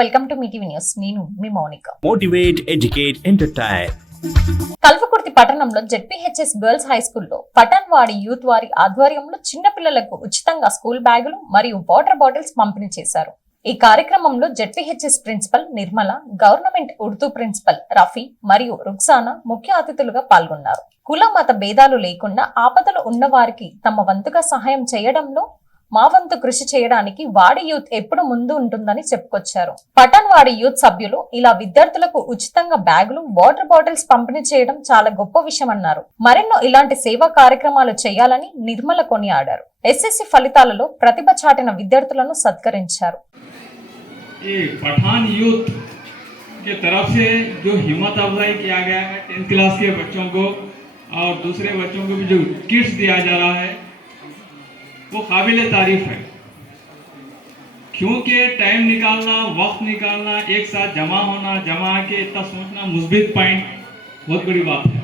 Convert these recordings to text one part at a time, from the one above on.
Welcome to Mee TV news. నేను మీ Mounika. Motivate, educate, entertain. Kalwakurthy పట్టణంలో జెడ్పీహెచ్ఎస్ గర్ల్స్ హై స్కూల్లో పఠాన్వాడి యూత్ వారి ఆధ్వర్యంలో చిన్న పిల్లలకు ఉచితంగా స్కూల్ బ్యాగులు మరియు వాటర్ బాటిల్స్ పంపిణీ చేశారు. ఈ కార్యక్రమంలో ZPHS principal Nirmala, government Urdu principal Rafi మరియు రుక్సానా ముఖ్య అతిథులుగా పాల్గొన్నారు. కుల మత భేదాలు లేకుండా ఆపదలు ఉన్న వారికి తమ వంతుగా సహాయం చేయడంలో మా వంతు కృషి చేయడానికి వాడి యూత్ ఎప్పుడు ముందు ఉంటుందని చెప్పుకొచ్చారు. పఠాన్వాడి యూత్ సభ్యులు ఇలా విద్యార్థులకు ఉచితంగా బ్యాగులు, వాటర్ బాటిల్స్ పంపిణీ చేయడం చాలా గొప్ప విషయం అన్నారు. మరెన్నో ఇలాంటి సేవా కార్యక్రమాలు చేయాలని నిర్మల కొనియాడారు. ఎస్ఎస్సి ఫలితాలలో ప్రతిభ చాటిన విద్యార్థులను సత్కరించారు. पठान यूथ के तरफ से जो हिम्मत अफजाई किया गया है 10th क्लास के बच्चों को और दूसरे बच्चों को भी जो किट्स दिया जा रहा है वो काबिल तारीफ है, क्योंकि टाइम निकालना, वक्त निकालना, एक साथ जमा होना, जमा के इतना सोचना मुस्बित पॉइंट बहुत बड़ी बात है।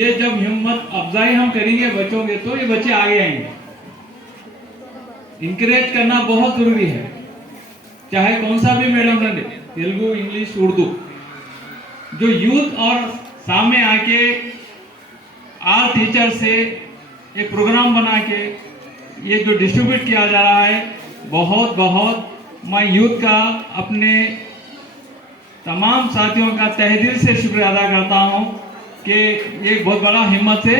ये जब हिम्मत अफजाई हम करेंगे बच्चों के तो ये बच्चे आगे आएंगे। इंकरेज करना बहुत ज़रूरी है, चाहे कौन सा भी मीडियम रहे, तेलुगु, इंग्लिश, उर्दू। जो यूथ और सामने आके आल टीचर से एक प्रोग्राम बना के ये जो डिस्ट्रीब्यूट किया जा रहा है, बहुत बहुत मैं यूथ का अपने तमाम साथियों का तहे दिल से शुक्रिया अदा करता हूँ कि ये बहुत बड़ा हिम्मत से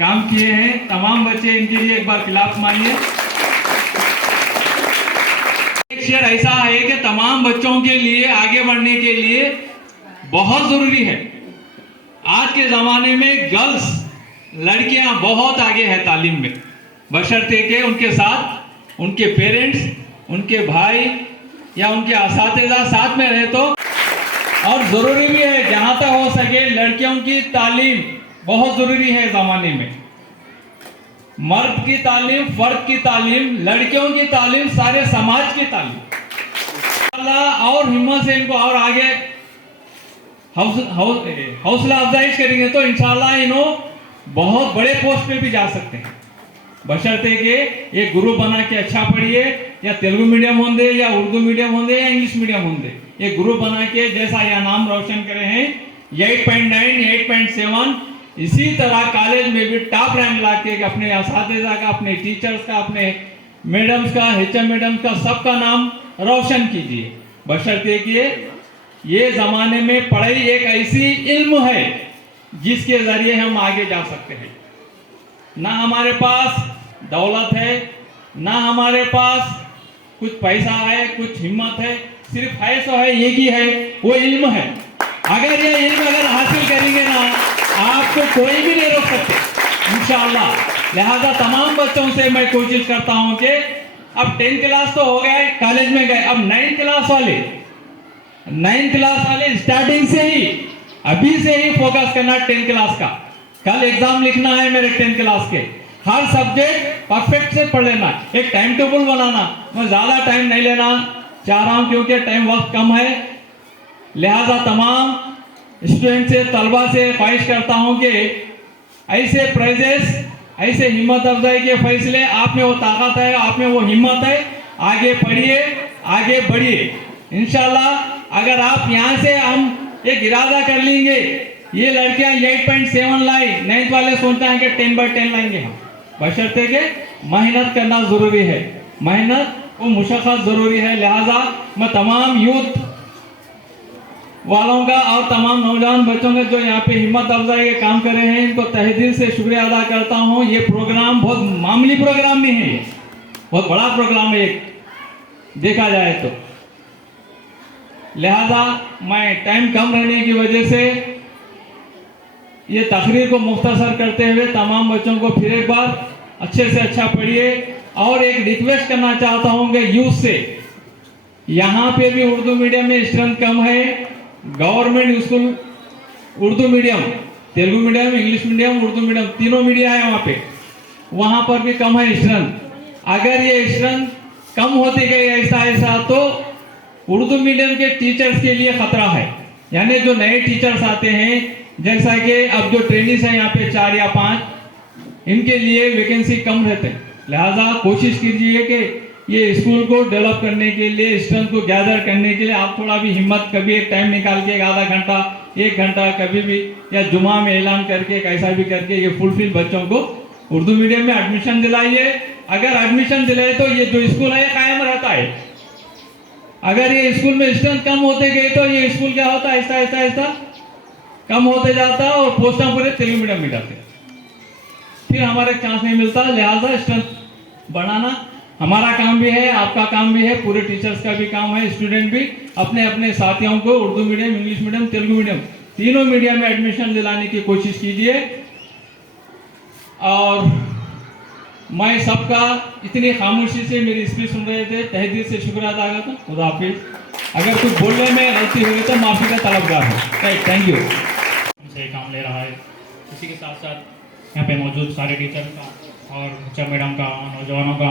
काम किए हैं। तमाम बच्चे इनके लिए एक बार खिलाफ मानिए। एक शेर ऐसा है कि तमाम बच्चों के लिए आगे बढ़ने के लिए बहुत ज़रूरी है। आज के ज़माने में गर्ल्स, लड़कियां बहुत आगे है तालीम में, बशर्ते के उनके साथ उनके पेरेंट्स, उनके भाई या उनके असातिज़ा साथ में रहे तो। और ज़रूरी भी है जहाँ तक हो सके लड़कियों की तालीम बहुत ज़रूरी है ज़माने में। मर्द की तालीम, फर्द की तालीम, लड़कियों की तालीम, सारे समाज की तालीम। और हिम्मत से इनको और आगे हौसला अफजाई करेंगे तो इंशाल्लाह इन्हों बहुत बड़े पोस्ट पे भी जा सकते हैं, बशर्ते के ये गुरु बना के अच्छा पढ़िए, या तेलुगु मीडियम होंगे, या उर्दू मीडियम होंगे, या इंग्लिश मीडियम होंगे। ये गुरु बना के जैसा यह नाम रोशन करे हैं 8.9, 8.7, इसी तरह कॉलेज में भी टॉप रैंक ला के अपने असातिज़ा का, अपने टीचर्स का, अपने मैडम्स का, HM मैडम्स का, सबका नाम रोशन कीजिए, बशर्ते कि ये ज़माने में पढ़ाई एक ऐसी इल्म है जिसके ज़रिए हम आगे जा सकते हैं। ना हमारे पास दौलत है, ना हमारे पास कुछ पैसा है, कुछ हिम्मत है, सिर्फ है सो है, एक ही है, वो इल्म है। अगर ये इल्म अगर हासिल करेंगे ना, आपको कोई भी नहीं रोक सकते इंशाअल्लाह। लिहाजा तमाम बच्चों से मैं कोशिश करता हूँ कि अब 10th क्लास तो हो गए, कॉलेज में गए, अब 9th क्लास वाले स्टार्टिंग से ही, अभी से ही फोकस करना 10th क्लास का। कल एग्जाम लिखना है मेरे 10th क्लास के, हर सब्जेक्ट परफेक्ट से पढ़ लेना, एक टाइम टेबल बनाना। मैं ज़्यादा टाइम नहीं लेना चाह रहा हूँ क्योंकि टाइम वक्त कम है। लिहाजा तमाम स्टूडेंट से, तलबा से ख्वाहिश करता हूँ कि ऐसे प्राइजेस, ऐसे हिम्मत अफजाई के फैसले, आप में वो ताकत है, आप में वो हिम्मत है, आगे पढ़िए, आगे बढ़िए इंशाल्लाह। अगर आप यहाँ से हम एक इरादा कर लेंगे, ये लड़कियां 8.7 लाई, 9th वाले सोचते हैं कि 10/10 लाएंगे हम, बशर्ते के मेहनत करना ज़रूरी है, मेहनत वो मुशक्क़त ज़रूरी है। लिहाजा मैं तमाम यूथ वालों का और तमाम नौजवान बच्चों का जो यहाँ पे हिम्मत अफजाई के काम कर रहे हैं, इनको तहे दिल से शुक्रिया अदा करता हूँ। ये प्रोग्राम बहुत मामूली प्रोग्राम नहीं है, बहुत बड़ा प्रोग्राम है एक देखा जाए तो। लिहाजा मैं टाइम कम रहने की वजह से ये तकरीर को मुख्तसर करते हुए तमाम बच्चों को फिर एक बार अच्छे से अच्छा पढ़िए। और एक रिक्वेस्ट करना चाहता हूँ कि यूथ से, यहाँ पे भी उर्दू मीडियम में स्ट्रेंथ कम है। Government school Urdu medium, Telugu medium, English medium, Urdu medium, तीनों मीडिया है वहाँ पे, वहाँ पर भी कम है स्ट्रेंथ। अगर ये स्ट्रेंथ कम होती गई ऐसा ऐसा तो उर्दू मीडियम के टीचर्स के लिए खतरा है। यानी जो नए टीचर्स आते हैं, जैसा कि अब जो ट्रेनिंग्स हैं यहाँ पे 4 या 5, इनके लिए वैकेंसी कम रहते हैं। लिहाजा कोशिश कीजिए कि ये स्कूल को डेवलप करने के लिए, स्ट्रेंथ को गैदर करने के लिए आप थोड़ा भी हिम्मत, कभी एक टाइम निकाल के, एक आधा घंटा, 1 घंटा कभी भी, या जुमा में ऐलान करके, कैसा भी करके ये फुलफिल बच्चों को उर्दू मीडियम में एडमिशन दिलाइए। अगर एडमिशन दिलाए तो ये जो स्कूल है ये कायम रहता है। अगर ये स्कूल में स्ट्रेंथ कम होते गए तो ये स्कूल क्या होता है, ऐसा कम होते जाता और पोस्टां पूरे तेलुगु मीडियम में जाते, फिर हमारे चांस नहीं मिलता। लिहाजा स्ट्रेंथ बढ़ाना हमारा काम भी है, आपका काम भी है, पूरे टीचर्स का भी काम है। स्टूडेंट भी अपने अपने साथियों को Urdu medium, English medium, Telugu medium, तीनों मीडियम में एडमिशन दिलाने की कोशिश कीजिए। और मैं सबका इतनी खामोशी से मेरी स्पीच सुन रहे थे, तहे दिल से शुक्र अदा करता हूँ। खुदा हाफिज। अगर कुछ बोलने में गलती हुई तो माफ़ी का तलबगार है। Thank you. हमसे काम ले रहा है। इसी के साथ साथ यहाँ पे मौजूद सारे टीचर का और बच्चा मैडम का, नौजवानों का,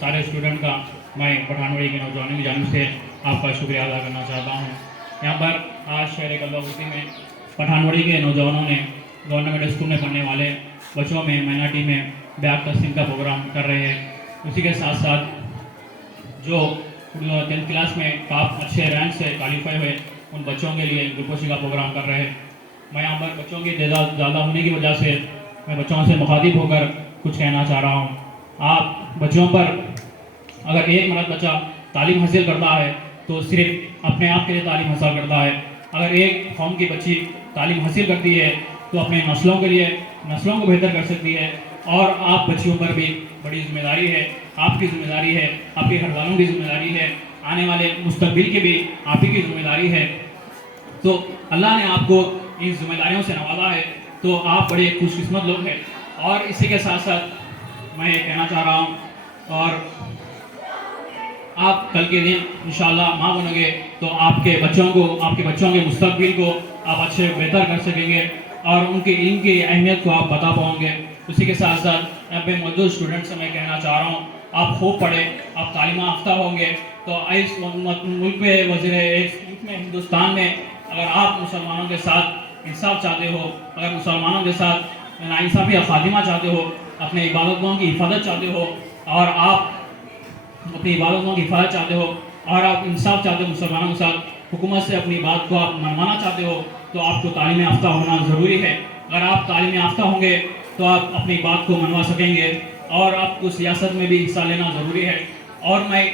सारे स्टूडेंट का मैं पठानवाड़ी के नौजवानों की जानिब से आपका शुक्रिया अदा करना चाहता हूँ। यहाँ पर आज शहर कल्लावती में पठानवाड़ी के नौजवानों ने गवर्नमेंट स्कूल में पढ़ने वाले बच्चों में माइनॉरिटी में बैग तकसीम का प्रोग्राम कर रहे हैं। उसी के साथ साथ जो 10th क्लास में टॉप अच्छे रैंक से क्वालिफाई हुए उन बच्चों के लिए ग्लूकोशी का प्रोग्राम कर रहे हैं। मैं यहाँ पर बच्चों की तादाद ज़्यादा होने की वजह से मैं बच्चों से मुखातिब होकर कुछ कहना चाह रहा हूँ। आप बच्चों पर अगर एक मर्द बच्चा तालीम हासिल करता है तो सिर्फ अपने आप के लिए तालीम हासिल करता है। अगर एक कौम की बच्ची तालीम हासिल करती है तो अपने नस्लों के लिए, नस्लों को बेहतर कर सकती है। और आप बच्चियों पर भी बड़ी जिम्मेदारी है, आपकी जिम्मेदारी है, आपके घर वालों की जिम्मेदारी है, आने वाले मुस्तकबिल की भी आप ही की जिम्मेदारी है। तो अल्लाह ने आपको इन जिम्मेदारियों से नवाजा है, तो आप बड़े खुशकिस्मत लोग हैं। और इसी के साथ साथ मैं ये कहना चाह रहा हूँ, और आप कल के दिन इंशाल्लाह माँ बनोगे तो आपके बच्चों के मुस्तकबिल को आप अच्छे बेहतर कर सकेंगे और उनके इल्म की अहमियत को आप बता पाओगे। उसी के साथ साथ यहाँ पे मौजूद स्टूडेंट से मैं कहना चाह रहा हूँ, आप खूब पढ़ें, आप तालीम याफ्ता होंगे तो इस मुल्क में मुल्क में हिंदुस्तान में अगर आप मुसलमानों के साथ इंसाफ चाहते हो, अगर मुसलमानों के साथ नाइंसाफ़ी या खातिमा चाहते हो, अपने इबादतों की हिफाजत चाहते हो और आप अपनी इबादतों की हिफाजत चाहते हो और आप इंसाफ चाहते हो मुसलमानों के साथ, हुकूमत से अपनी बात को आप मनवाना चाहते हो तो आपको तालीम याफ्ता होना ज़रूरी है। अगर आप तालीम याफ्ता होंगे तो आप अपनी बात को मनवा सकेंगे और आपको सियासत में भी हिस्सा लेना ज़रूरी है। और मैं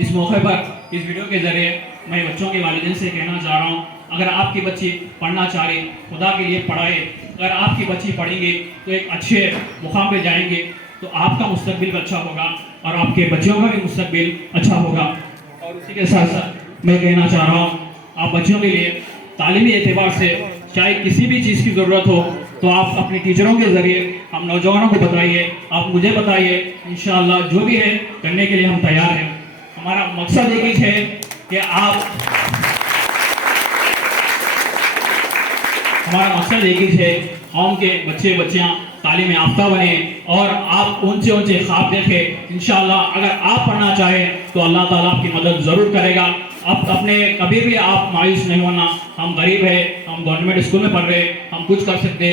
इस मौके पर इस वीडियो के ज़रिए मैं बच्चों के वालिदैन से कहना चाह रहा हूँ, अगर आपकी बच्ची पढ़ना चाह रही, खुदा के लिए पढ़ाए। अगर आपकी बच्ची पढ़ेंगी तो एक अच्छे मुकाम पे जाएंगे तो आपका मुस्तकबिल भी अच्छा होगा और आपके बच्चों का भी मुस्तकबिल अच्छा होगा। और उसी के साथ साथ मैं कहना चाह रहा हूँ, आप बच्चों के लिए तालीमी एतबार से चाहे किसी भी चीज़ की ज़रूरत हो तो आप अपने टीचरों के ज़रिए हम नौजवानों को बताइए, आप मुझे बताइए, इंशाअल्लाह जो भी है करने के लिए हम तैयार हैं। हमारा मकसद एक ही है कि हमारा मकसद एक ही है, कौम के बच्चे बच्चियाँ तालीम याफ्ता बने और आप ऊंचे ऊंचे ख्वाब देखें। इंशाअल्लाह अगर आप पढ़ना चाहें तो अल्लाह ताला आपकी मदद ज़रूर करेगा। आप अपने कभी भी आप मायूस नहीं होना। हम गरीब है, हम गवर्नमेंट स्कूल में पढ़ रहे, हम कुछ कर सकते,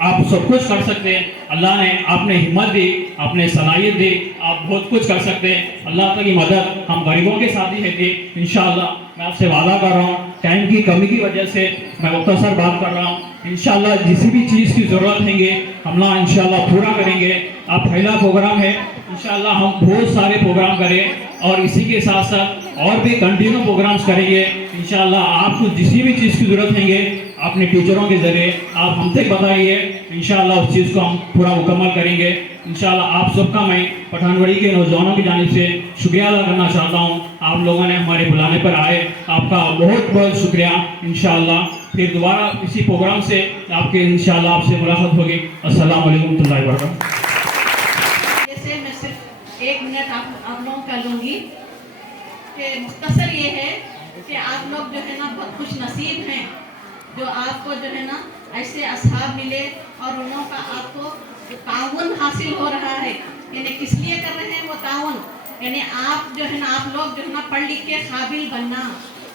आप सब कुछ कर सकते हैं। अल्लाह ने आपने हिम्मत दी, आपने सलाहियत दी, आप बहुत कुछ कर सकते हैं। अल्लाह की मदद हम गरीबों के साथ ही है थी। इंशाअल्लाह मैं आपसे वादा कर रहा हूँ, टाइम की कमी की वजह से मैं मुख्तसर बात कर रहा हूँ। इंशाअल्लाह जिस भी चीज़ की ज़रूरत हैंगे हम लोग इंशाअल्लाह पूरा करेंगे। आप पहला प्रोग्राम है, इंशाअल्लाह हम बहुत सारे प्रोग्राम करें और इसी के साथ साथ और भी कंटिन्यू प्रोग्राम्स करेंगे। इंशाअल्लाह आपको जिस भी चीज़ की ज़रूरत हैंगे अपने टीचरों के ज़रिए आप हमसे बताइए, इंशाअल्लाह उस चीज़ को हम पूरा मुकम्मल करेंगे। इंशाअल्लाह आप सबका मैं पठानवाड़ी के नौजवानों की जानिब से शुक्रिया अदा करना चाहता हूँ। आप लोगों ने हमारे बुलाने पर आए, आपका बहुत बहुत शुक्रिया। इंशाअल्लाह फिर दोबारा इसी प्रोग्राम से आपके इंशाअल्लाह आपसे मुलाकात होगी। अस्सलाम वालेकुम रहमतुल्लाहि व बरकातहू। जैसे मैं सिर्फ 1 मिनट आप लोगों का लूँगी कि मुख्तसर ये है कि आप लोग जो है ना बहुत खुश नसीब हैं जो आपको जो है ना ऐसे असहाब मिले और उन लोगों का आपको ताउन हासिल हो रहा है। यानी किस लिए कर रहे हैं वो ताउन, यानी आप जो है ना आप लोग जो है ना पढ़ लिख के काबिल बनना,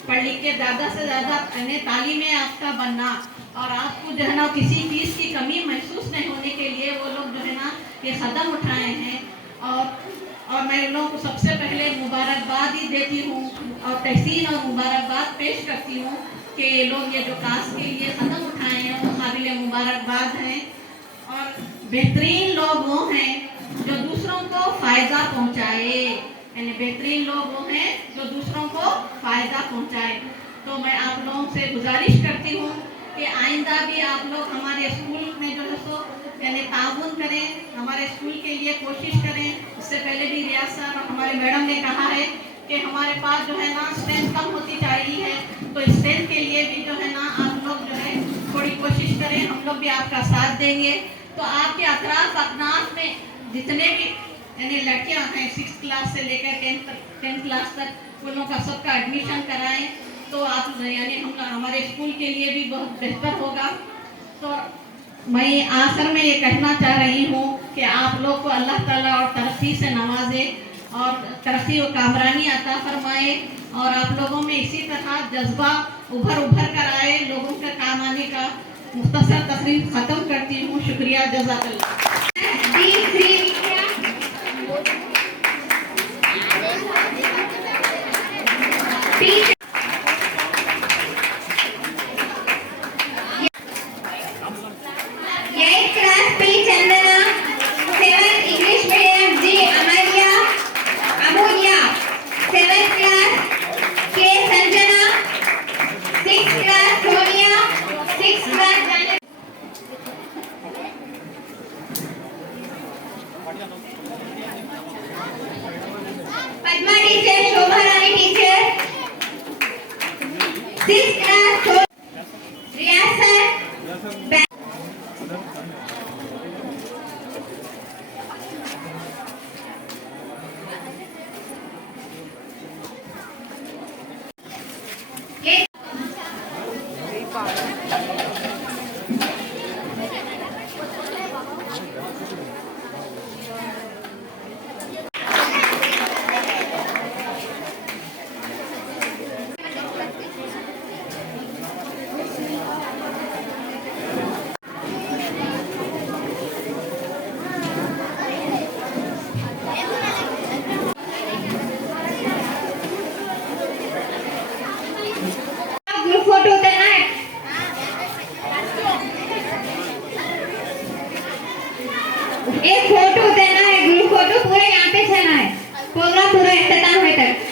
पढ़ लिख के ज़्यादा से ज़्यादा यानी तालीम याफ्ता बनना और आपको जो है ना किसी चीज़ की कमी महसूस नहीं होने के लिए वो लोग जो है ना ये कदम उठाए हैं। और और मैं उन लोगों को सबसे पहले मुबारकबाद ही देती हूँ और तहसीन और मुबारकबाद पेश करती हूँ कि ये लोग ये जो कास्ट के लिए कदम उठाए हैं वो काबिल मुबारकबाद हैं। और बेहतरीन लोग वो हैं जो दूसरों को फ़ायदा पहुँचाए, यानी बेहतरीन लोग वो हैं जो दूसरों को फ़ायदा पहुँचाए। तो मैं आप लोगों से गुजारिश करती हूँ कि आइंदा भी आप लोग हमारे स्कूल में जो है सो यानी ताउन करें, हमारे स्कूल के लिए कोशिश करें। इससे पहले भी रियाज सर और हमारे मैडम ने कहा है कि हमारे पास जो है ना स्ट्रेंथ कम होती जा रही है, तो स्ट्रेंथ के लिए भी जो है ना आप लोग जो है थोड़ी कोशिश करें, हम लोग भी आपका साथ देंगे। तो आपके अतराफ अकनाफ में जितने भी यानी लड़कियां हैं 6th क्लास से लेकर 10th क्लास तक उन लोगों का सबका एडमिशन कराएं, तो आप यानी हम हमारे स्कूल के लिए भी बहुत बेहतर होगा। तो मैं आखिर में ये कहना चाह रही हूँ कि आप लोग को अल्लाह ताला और तरक्की से नवाजे और तरक्की और कामरानी अता फरमाए और आप लोगों में इसी तरह जज्बा उभर कर आए, लोगों के काम आने का। मुख्तसर तकरीर ख़त्म करती हूँ। शुक्रिया, जज़ाकल्लाह। पद्मा टीचर, शोभा रानी टीचर, 6th क्लास, रियाज सर, ग्रुप फोटो देना है। एक फोटो देना है, ग्रुप फोटो पूरे यहाँ पे चलना है, प्रोग्राम पूरा इख्तिताम है तक।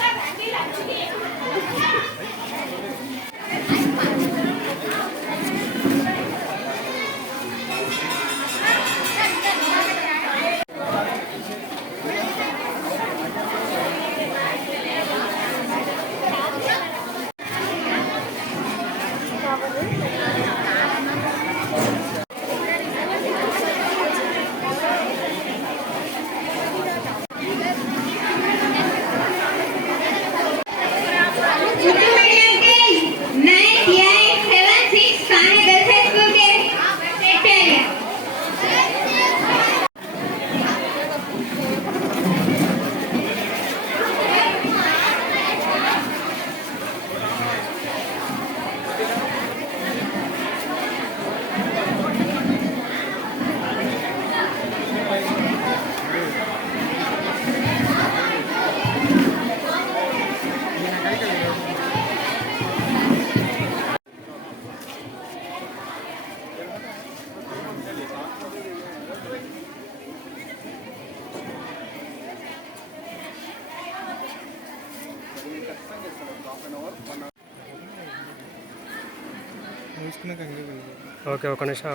ఓకే ఒక నిమిషం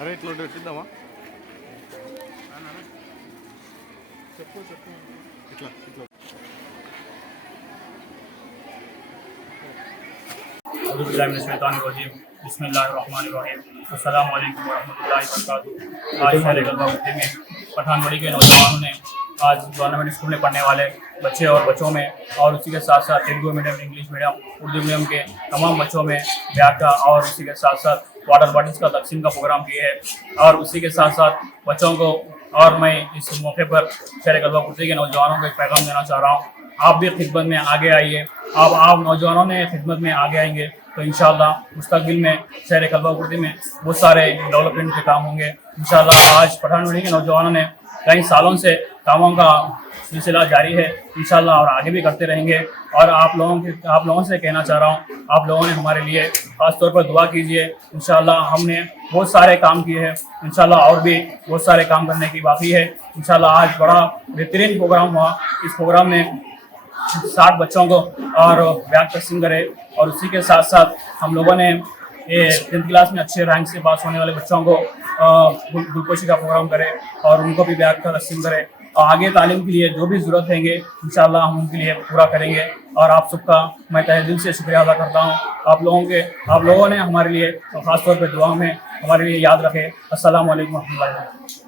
అరే ఇట్లా పెట్టిద్దామా చెప్పు ఇట్లా बिस्मिल्लाहिर्रहमानिर्रहीम। अस्सलाम वालेकुम वरहमतुल्लाहि वबरकातुहू। आज शहर गलबागुट्टी में पठानबड़ी के नौजवानों ने आज गवर्नमेंट स्कूल में पढ़ने वाले बच्चे और बच्चों में और उसी के साथ साथ Telugu medium, English medium, Urdu medium के तमाम बच्चों में बैग का और उसी के साथ साथ वाटर बॉटल्स का तकसीम का प्रोग्राम किए है। और उसी के साथ साथ बच्चों को और मैं इस मौके पर शहर गलबागुट्टी के नौजवानों को एक पैगाम देना चाह रहा हूँ आप भी खिदमत में आगे आइए। आप नौजवानों ने खिदमत में आगे आएंगे तो इंशाल्लाह मुस्तकबिल में शहर कलवाकुर्ती में बहुत सारे डेवलपमेंट के काम होंगे इंशाल्लाह। आज पठानमढ़ी के नौजवानों ने कई सालों से कामों का सिलसिला जारी है इंशाल्लाह और आगे भी करते रहेंगे। और आप लोगों से कहना चाह रहा हूँ, आप लोगों ने हमारे लिए खास तौर पर दुआ कीजिए। इंशाल्लाह हमने बहुत सारे काम किए हैं, इंशाल्लाह और भी बहुत सारे काम करने की बाकी है। इंशाल्लाह आज बड़ा बेहतरीन प्रोग्राम हुआ। इस प्रोग्राम में 60 बच्चों को और बैग तकसीम करे और उसी के साथ साथ हम लोगों ने 10th क्लास में अच्छे रैंक से पास होने वाले बच्चों को ग्लूकोज का प्रोग्राम करे और उनको भी बैग का तकसीम करे और आगे तालीम के लिए जो भी ज़रूरत रहेंगे इंशाल्लाह हम उनके लिए पूरा करेंगे। और आप सबका मैं तहे दिल से शुक्रिया अदा करता हूँ। आप लोगों ने हमारे लिए ख़ास तौर पर दुआ में हमारे लिए याद रखे। अस्सलाम वालेकुम रहमतुल्लाहि।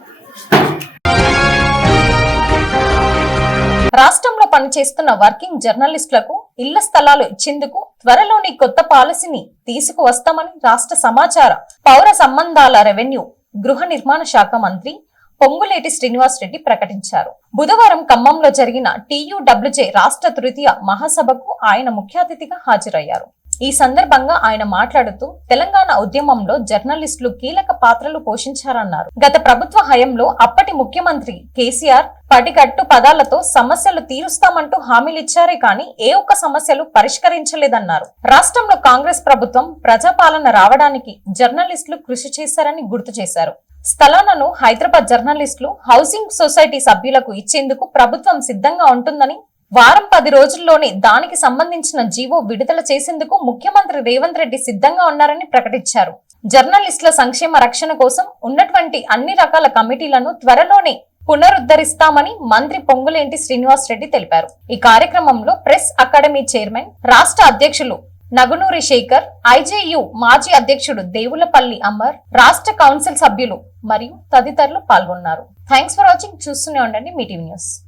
రాష్ట్రంలో పనిచేస్తున్న వర్కింగ్ జర్నలిస్టులకు ఇళ్ల స్థలాలు ఇచ్చేందుకు త్వరలోని కొత్త పాలసీని తీసుకువస్తామని రాష్ట్ర సమాచార పౌర సంబంధాల రెవెన్యూ గృహ నిర్మాణ శాఖ మంత్రి పొంగులేటి శ్రీనివాస్ రెడ్డి ప్రకటించారు. బుధవారం ఖమ్మంలో జరిగిన TUWJ రాష్ట్ర తృతీయ మహాసభకు ఆయన ముఖ్య అతిథిగా హాజరయ్యారు. ఈ సందర్భంగా ఆయన మాట్లాడుతూ తెలంగాణ ఉద్యమంలో జర్నలిస్టులు కీలక పాత్రలు పోషించారన్నారు. గత ప్రభుత్వ హయాంలో అప్పటి ముఖ్యమంత్రి కేసీఆర్ పటిగట్టు పదాలతో సమస్యలు తీరుస్తామంటూ హామీలిచ్చారే కానీ ఏ ఒక్క సమస్యలు పరిష్కరించలేదన్నారు. రాష్ట్రంలో కాంగ్రెస్ ప్రభుత్వం ప్రజాపాలన రావడానికి జర్నలిస్టులు కృషి చేశారని గుర్తు చేశారు. స్థలాలను హైదరాబాద్ జర్నలిస్టులు హౌసింగ్ సొసైటీ సభ్యులకు ఇచ్చేందుకు ప్రభుత్వం సిద్ధంగా ఉంటుందని, వారం 10 రోజుల్లోనే దానికి సంబంధించిన జీవో విడుదల చేసేందుకు ముఖ్యమంత్రి రేవంత్ రెడ్డి సిద్ధంగా ఉన్నారని ప్రకటించారు. జర్నలిస్టుల సంక్షేమ రక్షణ కోసం ఉన్నటువంటి అన్ని రకాల కమిటీలను త్వరలోనే పునరుద్ధరిస్తామని మంత్రి పొంగులేటి శ్రీనివాస్ రెడ్డి తెలిపారు. ఈ కార్యక్రమంలో ప్రెస్ అకాడమీ చైర్మన్ రాష్ట్ర అధ్యక్షులు నగునూరి శేఖర్, IJU మాజీ అధ్యక్షుడు దేవులపల్లి అమర్, రాష్ట్ర కౌన్సిల్ సభ్యులు మరియు తదితరులు పాల్గొన్నారు. Thanks for watching. చూస్తూనే ఉండండి మీ టీవీ న్యూస్.